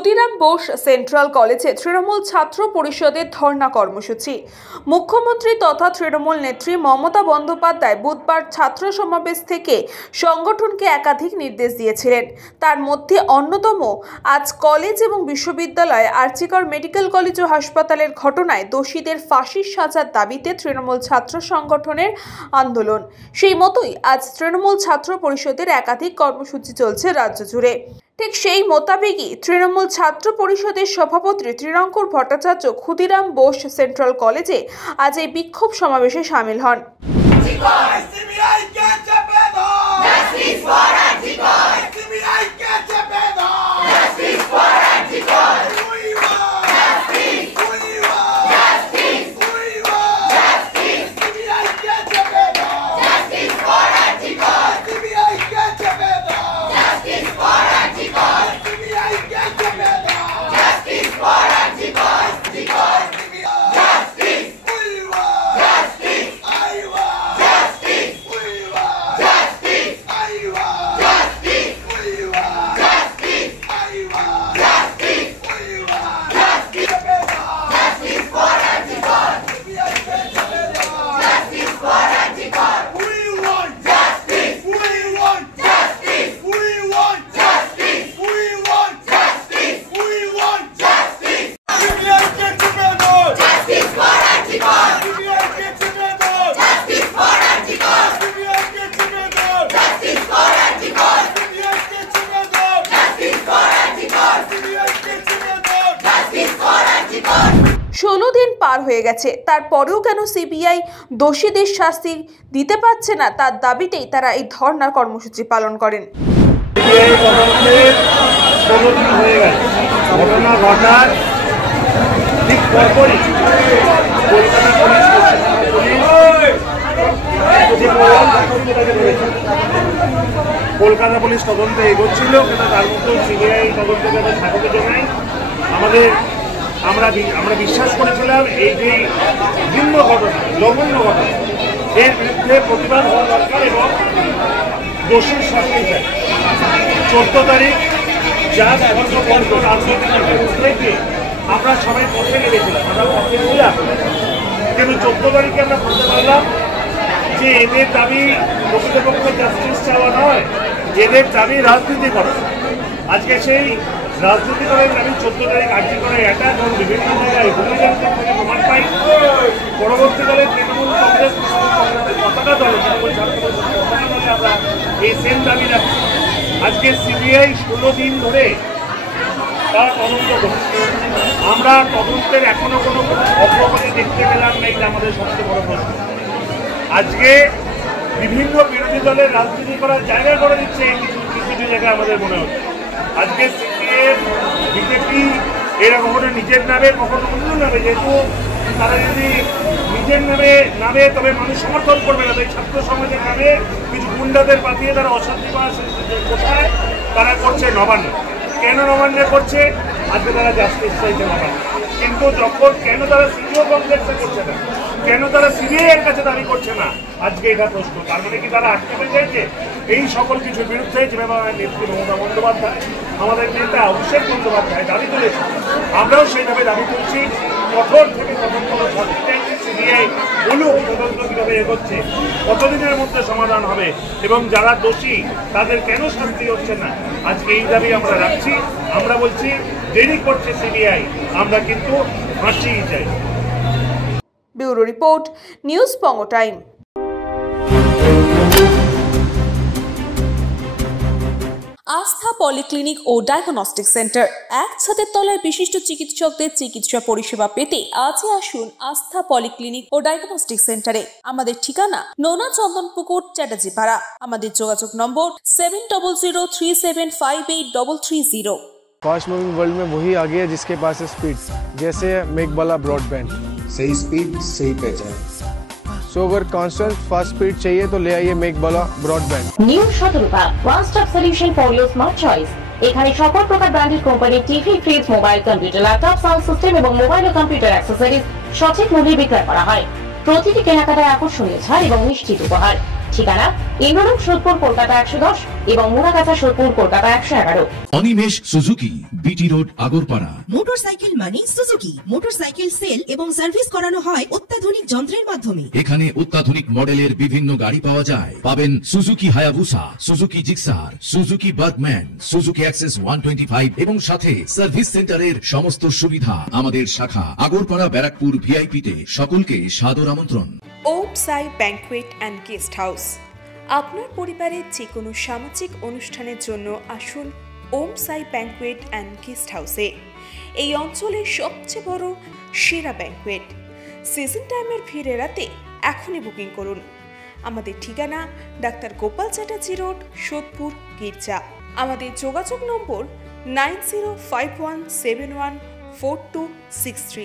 Khudiram Bose central কলেজে তৃণমূল ছাত্র পরিষদের ধর্ণা কর্মসূচি। মুখ্যমন্ত্রী তথা তৃণমূল নেত্রী মমতা বন্দ্যোপাধ্যায় বুধবার ছাত্র সমাবেশ থেকে সংগঠনকে একাধিক নির্দেশ দিয়েছিলেন। তার মধ্যে অন্যতম আজ কলেজ এবং বিশ্ববিদ্যালয় আরজিকর মেডিকেল কলেজ ও হাসপাতালের ঘটনায় দোষীদের ফাঁসির সাজার দাবিতে তৃণমূল ছাত্র সংগঠনের আন্দোলন। সেই মতোই আজ তৃণমূল ছাত্র পরিষদের একাধিক কর্মসূচি চলছে রাজ্য জুড়ে। ঠিক সেই মোতাবেকই তৃণমূল ছাত্র পরিষদের সভাপতি ত্রিনঙ্কর ভট্টাচার্য ক্ষুদিরাম বোস সেন্ট্রাল কলেজে আজ এই বিক্ষোভ সমাবেশে সামিল হন। দিন পার হয়ে গেছে, তারপরেও কেন সিবিআই দোষীদের শাস্তি দিতে পারছে না, তার দাবিতেই তারা এই ধর্ণার কর্মসূচি পালন করেন। কলকাতা পুলিশ তদন্ত এগোচ্ছিল, কিন্তু তার মধ্যে সিবিআই তদন্তকে স্বাগত জানাই। আমরা বিশ্বাস করেছিলাম এই যে ভিন্ন ঘটনা, জঘন্য ঘটনা, এর বিরুদ্ধে প্রতিবাদ হওয়া দরকার এবং দোষীর শাস্তি চাই। 14 তারিখ যা রাজনৈতিক উদ্যোগে আমরা সবাই পথে নেমেছিলাম, আমরা পথে ছিলাম, কিন্তু 14 তারিখে আমরা বলতে পারলাম যে এদের দাবি প্রকৃতপক্ষে জাস্টিস চাওয়া নয়, এদের দাবি রাজনীতি করা। আজকে সেই রাজনীতি করার দাবি 14 তারিখ আরজিকর অ্যাটাক এবং বিভিন্ন জায়গায় হুলিগান থেকে প্রমাণ পাই। পরবর্তীকালে তৃণমূল কংগ্রেস পতাকা দলে তৃণমূল ছাত্র পরিষদের পতাকা দলে আমরা এই সেম দাবি রাখি। আজকে সিবিআই 16 দিন ধরে তারা তদন্ত করছে, আমরা তদন্তের এখনো কোনো অগ্রগতি দেখতে পেলাম না, এটা আমাদের সবচেয়ে বড় প্রশ্ন। আজকে বিভিন্ন বিরোধী দলের রাজনীতি করার জায়গা করে দিচ্ছে কিছু জায়গায় আমাদের মনে হচ্ছে। আজকে সিপিএম, বিজেপি এরা কখনো নিজের নামে কখনো অন্য নামে, যেহেতু তারা যদি নিজের নামে তবে মানুষ সমর্থন করবে না, তাই ছাত্র সমাজের নামে কিছু গুন্ডাদের পাঠিয়ে তারা অশান্তি কোথায় তারা করছে নবান্ন। কেন নবান্ন করছে? আজকে তারা জাস্টিস চাইছে নবান্ন, কিন্তু যখন কেন তারা সিপিও কমপ্লেক্সে করছে না, কেন তারা সিবিআই এর কাছে দাবি করছে না, আজকে এটা প্রশ্ন। তার মানে কি তারা আটকে চাইছে এই সকল কিছুর বিরুদ্ধে? যেভাবে নেত্রী মমতা বন্দ্যোপাধ্যায়, আমাদের নেতা অভিষেক বন্দ্যোপাধ্যায় দাবি তুলেছে, আমরাও সেইভাবে দাবি তুলছি। কঠোর থেকে তদন্ত শাস্তি চাইছি, সিবিআই বলুক তদন্ত কীভাবে এগোচ্ছে, কতদিনের মধ্যে সমাধান হবে এবং যারা দোষী তাদের কেন শাস্তি হচ্ছে না, আজকে এই দাবি আমরা রাখছি। আমরা বলছি দেরি করছে সিবিআই, আমরা কিন্তু ফাঁসিই চাই। ব্যুরো রিপোর্ট, নিউজ পঙ্গ টাইম। আস্থা পলিক্লিনিক ও ডায়াগনস্টিক সেন্টার, এক ছাদের তলায় বিশিষ্ট চিকিৎসকদের চিকিৎসা পরিষেবা পেতে আজই আসুন আস্থা পলিক্লিনিক ও ডায়াগনস্টিক সেন্টারে। আমাদের ঠিকানা নোনা চন্দনপুকুর, চ্যাটার্জিপাড়া। আমাদের যোগাযোগ নম্বর 7003758330। फास्ट मूविंग वर्ल्ड में वही आगे है जिसके पास है स्पीड, जैसे मेघबाला ब्रॉडबैंड। सही स्पीड, सही पहचान। सो अगर कांस्टेंट फास्ट स्पीड चाहिए तो ले आइए Meghbala broadband. New Shatarupa one stop solution for your smart choice. এখানে সকল প্রকার ব্র্যান্ডেড কোম্পানির TV, fridge, mobile, computer, laptop, sound system এবং মোবাইল ও কম্পিউটার অ্যাক্সেসরিজ সঠিক মূল্যে বিক্রয় করা হয়। প্রতিটি কেনাকাটায় আকর্ষণীয় ছাড় এবং নিশ্চিত উপহার। ঠিকানা ইন্দ্রলোক সোদপুর কলকাতা 110 এবং Muragachha Sodepur Kolkata 111। Animesh Suzuki, BT road, Agarpara. Motorcycle মানে সুজুকি। মোটরসাইকেল সেল এবং সার্ভিস করানো হয় অত্যাধুনিক যন্ত্রের মাধ্যমে। এখানে অত্যাধুনিক মডেলের বিভিন্ন গাড়ি পাওয়া যায়। পাবেন Suzuki Hayabusa, Suzuki Gixxer, Suzuki Bergman, Suzuki access 125 এবং সাথে সার্ভিস সেন্টারের সমস্ত সুবিধা। আমাদের শাখা আগরপাড়া ব্যারাকপুর ভিআইপি তে। সকলকে সাদর আমন্ত্রণ। ওম সাই ব্যাংকুয়েট অ্যান্ড গেস্ট হাউস। আপনার পরিবারের যে কোনো সামাজিক অনুষ্ঠানের জন্য আসুন ওম সাই ব্যাংকুয়েট অ্যান্ড গেস্ট হাউসে। এই অঞ্চলের সবচেয়ে বড় সেরা ব্যাংকুয়েট। সিজন টাইমের ভিড় এড়াতে এখনই বুকিং করুন। আমাদের ঠিকানা ডাক্তার গোপাল চ্যাটার্জি রোড, সোদপুর, গির্জা। আমাদের যোগাযোগ নম্বর 9051714263।